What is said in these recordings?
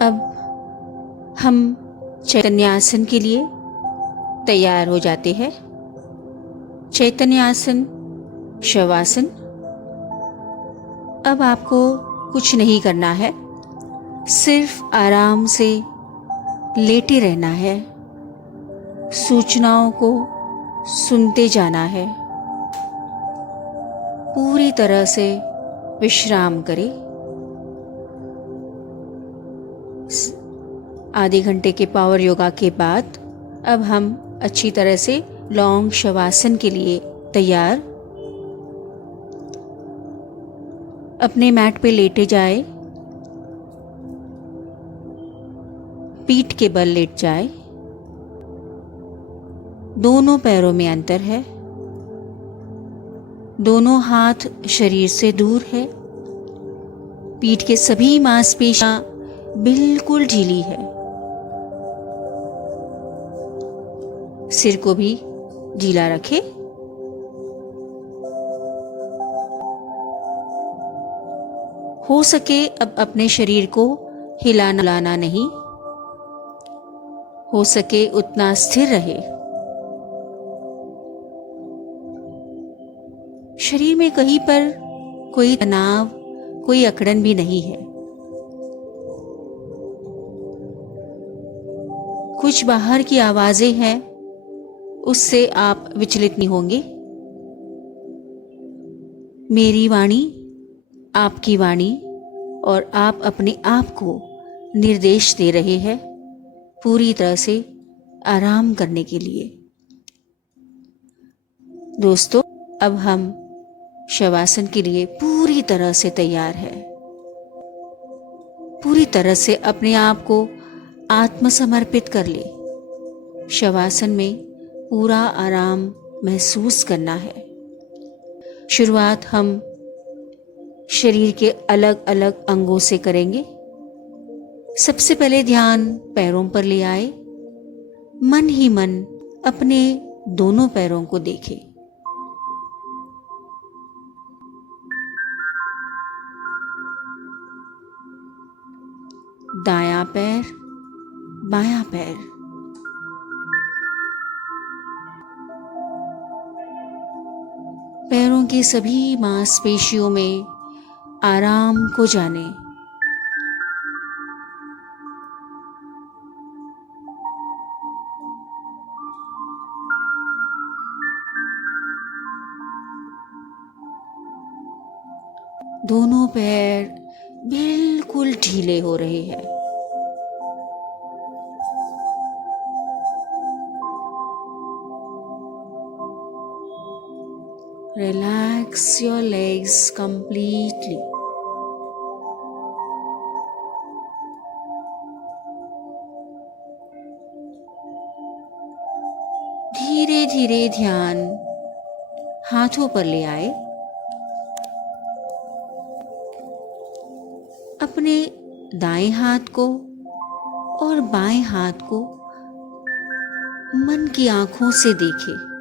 अब हम चैतन्यासन के लिए तैयार हो जाते हैं। चैतन्यासन, शवासन। अब आपको कुछ नहीं करना है, सिर्फ आराम से लेटे रहना है। सूचनाओं को सुनते जाना है। पूरी तरह से विश्राम करें। आधे घंटे के पावर योगा के बाद अब हम अच्छी तरह से लॉन्ग शवासन के लिए तैयार। अपने मैट पे लेटे जाए, पीठ के बल लेट जाए। दोनों पैरों में अंतर है। दोनों हाथ शरीर से दूर है। पीठ के सभी मांसपेशियां बिल्कुल ढीली है। सिर को भी ढीला रखें। हो सके अब अपने शरीर को हिलाना नहीं, हो सके उतना स्थिर रहे। शरीर में कहीं पर कोई तनाव, कोई अकड़न भी नहीं है। कुछ बाहर की आवाजें हैं, उससे आप विचलित नहीं होंगे। मेरी वाणी, आपकी वाणी, और आप अपने आप को निर्देश दे रहे हैं पूरी तरह से आराम करने के लिए। दोस्तों, अब हम शवासन के लिए पूरी तरह से तैयार है। पूरी तरह से अपने आप को आत्मसमर्पित कर ले। शवासन में पूरा आराम महसूस करना है। शुरुआत हम शरीर के अलग अलग अंगों से करेंगे। सबसे पहले ध्यान पैरों पर ले आए। मन ही मन अपने दोनों पैरों को देखें। दायां पैर, बायां पैर। पैरों की सभी मांसपेशियों में आराम को जाने। दोनों पैर बिल्कुल ढीले हो रहे हैं। Relax your legs completely. धीरे धीरे ध्यान हाथों पर ले आए। अपने दाएं हाथ को और बाएं हाथ को मन की आंखों से देखें।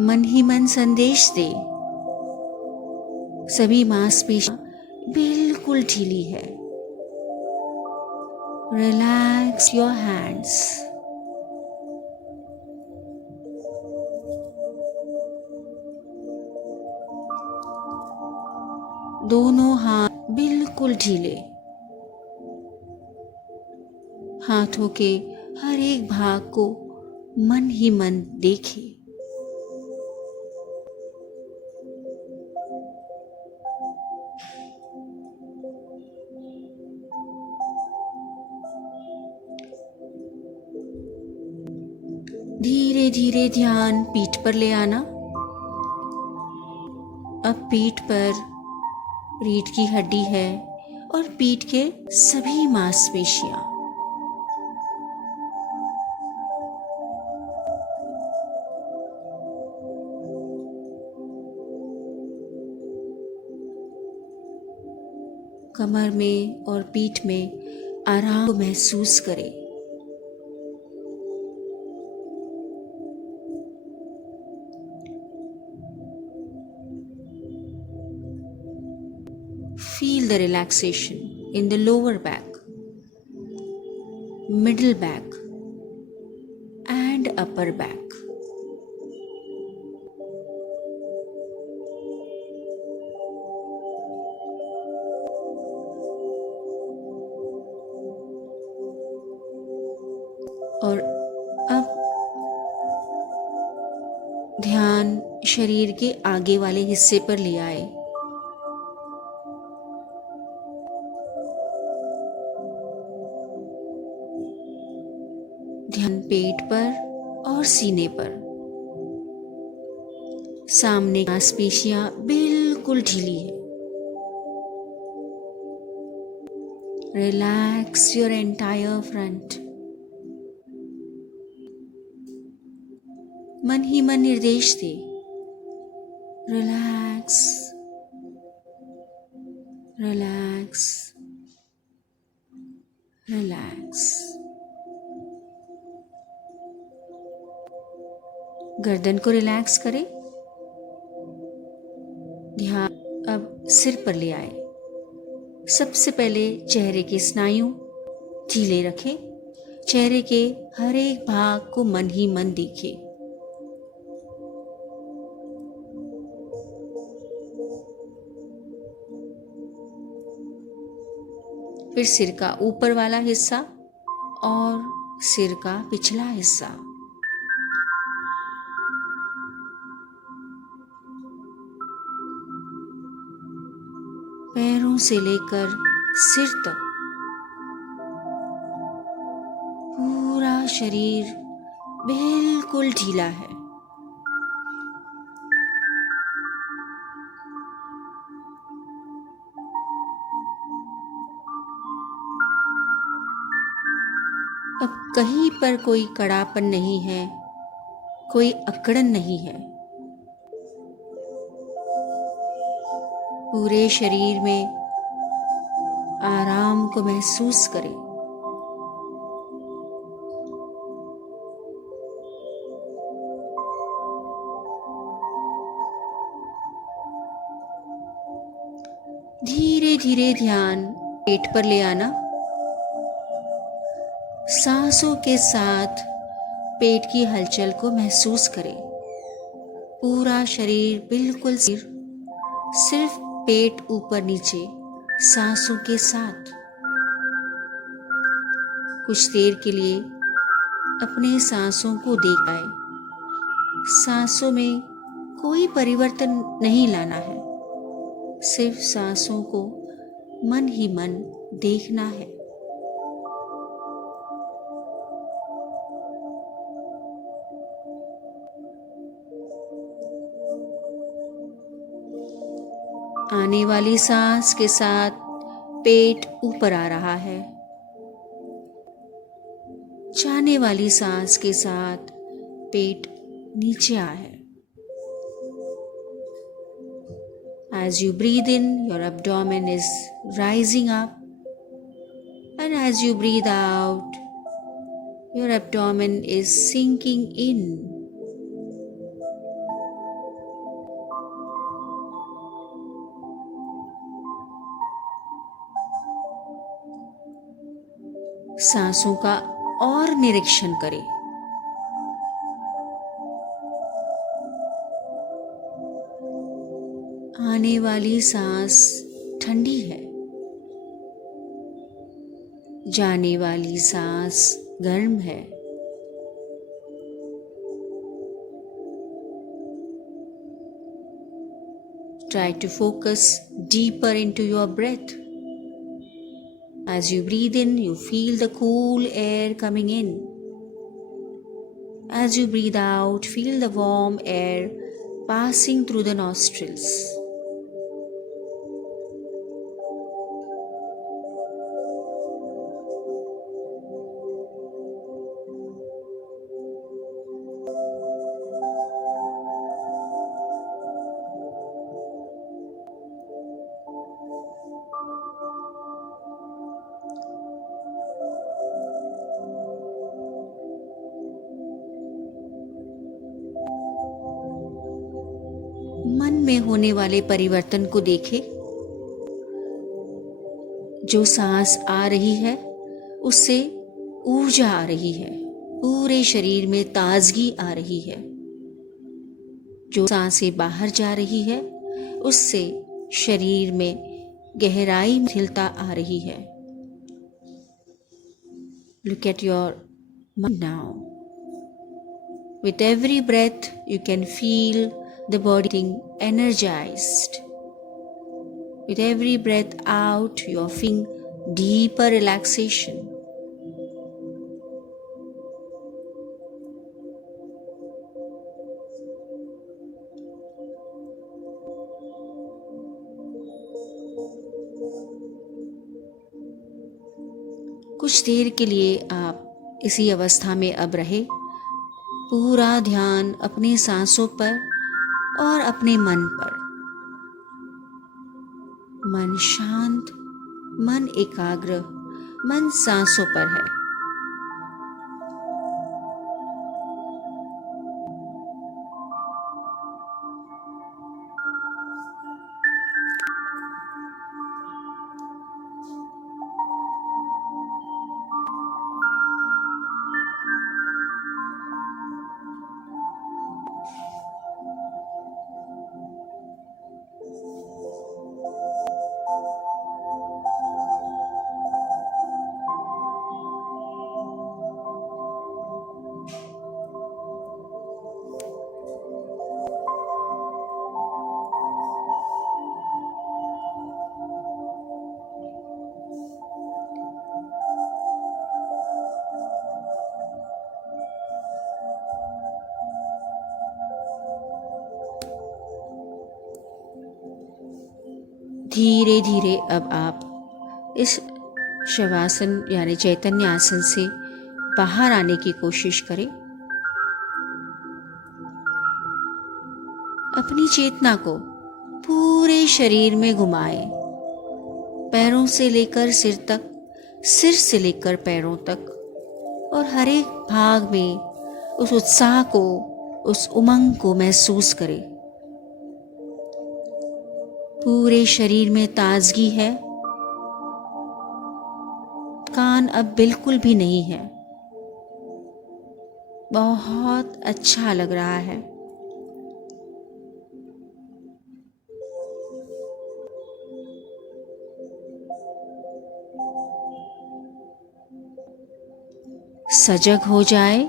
मन ही मन संदेश दे, सभी मांसपेशियां बिल्कुल ढीली है। Relax your hands. दोनों हाथ बिल्कुल ढीले। हाथों के हर एक भाग को मन ही मन देखें। धीरे धीरे ध्यान पीठ पर ले आना। अब पीठ पर रीढ़ की हड्डी है और पीठ के सभी मांसपेशियां। कमर में और पीठ में आराम महसूस करें। Feel the relaxation in the lower back, middle back, and upper back. और अब ध्यान शरीर के आगे वाले हिस्से पर ले आए। ध्यान पेट पर और सीने पर। सामने की मांसपेशियां बिल्कुल ढीली है। Relax your entire front. मन ही मन निर्देश दे, रिलैक्स, रिलैक्स, रिलैक्स। गर्दन को रिलैक्स करें। ध्यान अब सिर पर ले आए। सबसे पहले चेहरे के स्नायु ढीले रखें। चेहरे के हर एक भाग को मन ही मन देखें। फिर सिर का ऊपर वाला हिस्सा और सिर का पिछला हिस्सा। पैरों से लेकर सिर तक पूरा शरीर बिल्कुल ढीला है। अब कहीं पर कोई कड़ापन नहीं है, कोई अकड़न नहीं है। पूरे शरीर में आराम को महसूस करें। धीरे धीरे ध्यान पेट पर ले आना। सांसों के साथ पेट की हलचल को महसूस करें। पूरा शरीर बिल्कुल सिर्फ पेट ऊपर नीचे सांसों के साथ। कुछ देर के लिए अपने सांसों को देख आए। सांसों में कोई परिवर्तन नहीं लाना है, सिर्फ सांसों को मन ही मन देखना है। आने वाली सांस के साथ पेट ऊपर आ रहा है। जाने वाली सांस के साथ पेट नीचे आ है। As you breathe in, your abdomen is rising up, and as you breathe out, your abdomen is sinking in. सांसों का और निरीक्षण करें। आने वाली सांस ठंडी है, जाने वाली सांस गर्म है। Try to focus deeper into your breath. As you breathe in, you feel the cool air coming in. As you breathe out, feel the warm air passing through the nostrils. मन में होने वाले परिवर्तन को देखें। जो सांस आ रही है उससे ऊर्जा आ रही है, पूरे शरीर में ताजगी आ रही है। जो सांसें बाहर जा रही है उससे शरीर में गहराई मिलता आ रही है। Look at your mind now. With every breath, you can feel the body getting energized. With every breath out, you are feeling deeper relaxation. कुछ देर के लिए आप इसी अवस्था में अब रहे, पूरा ध्यान अपने सांसों पर और अपने मन पर। मन शांत, मन एकाग्र, मन सांसों पर है। धीरे धीरे अब आप इस शवासन यानी चैतन्य आसन से बाहर आने की कोशिश करें। अपनी चेतना को पूरे शरीर में घुमाएं, पैरों से लेकर सिर तक, सिर से लेकर पैरों तक, और हर एक भाग में उस उत्साह को, उस उमंग को महसूस करें। पूरे शरीर में ताजगी है, थकान अब बिल्कुल भी नहीं है। बहुत अच्छा लग रहा है। सजग हो जाए,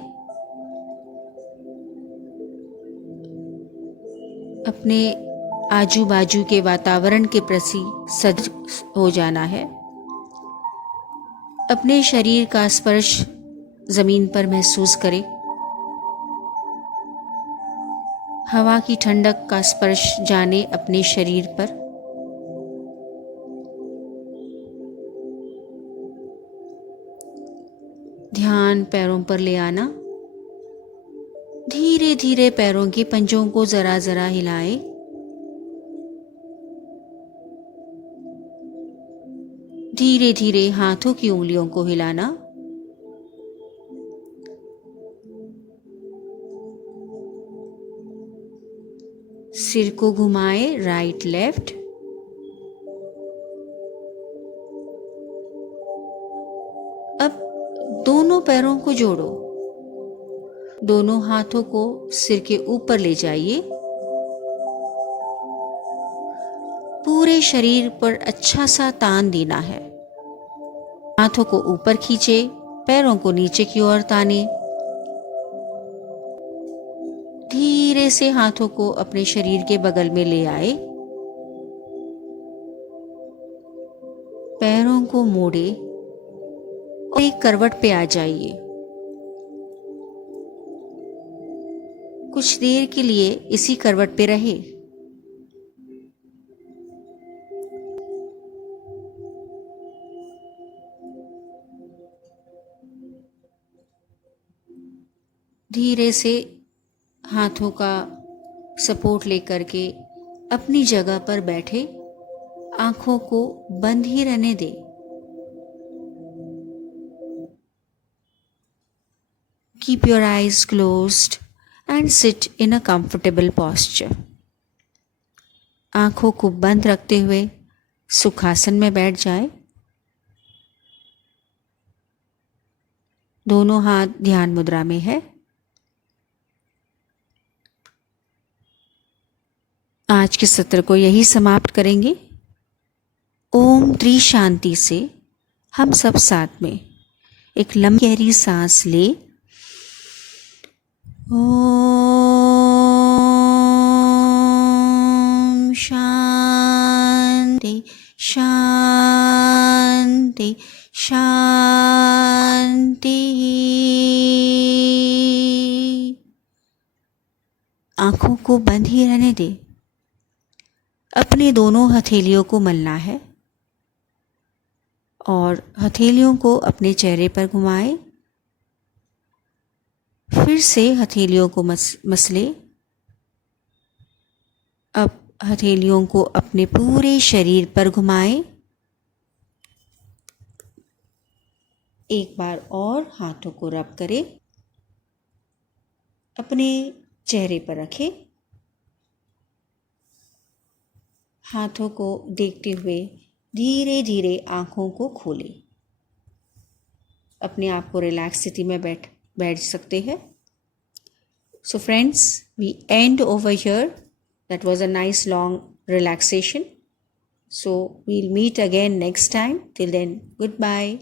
अपने आजू बाजू के वातावरण के प्रति सजग हो जाना है। अपने शरीर का स्पर्श जमीन पर महसूस करें। हवा की ठंडक का स्पर्श जाने अपने शरीर पर। ध्यान पैरों पर ले आना। धीरे धीरे पैरों के पंजों को जरा जरा हिलाएं। धीरे धीरे हाथों की उंगलियों को हिलाना। सिर को घुमाएं राइट लेफ्ट। अब दोनों पैरों को जोड़ो। दोनों हाथों को सिर के ऊपर ले जाइए। पूरे शरीर पर अच्छा सा तान देना है। हाथों को ऊपर खींचे, पैरों को नीचे की ओर ताने। धीरे से हाथों को अपने शरीर के बगल में ले आए। पैरों को मोड़े और एक करवट पे आ जाइए। कुछ देर के लिए इसी करवट पे रहे। धीरे से हाथों का सपोर्ट लेकर के अपनी जगह पर बैठे, आंखों को बंद ही रहने दें। Keep your eyes closed and sit in a comfortable posture. आंखों को बंद रखते हुए सुखासन में बैठ जाए। दोनों हाथ ध्यान मुद्रा में है। आज के सत्र को यही समाप्त करेंगे। ओम त्रि शांति से हम सब साथ में एक लंबी गहरी सांस ले। ओम शांति शांति शांति। आंखों को बंद ही रहने दे। अपने दोनों हथेलियों को मलना है और हथेलियों को अपने चेहरे पर घुमाए। फिर से हथेलियों को मसले। अब हथेलियों को अपने पूरे शरीर पर घुमाए। एक बार और हाथों को रब करें, अपने चेहरे पर रखें। हाथों को देखते हुए धीरे धीरे आँखों को खोलें। अपने आप को रिलैक्स स्थिति में बैठ सकते हैं। So friends, we end over here. That was a nice long relaxation. So we'll meet again next time. Till then, goodbye.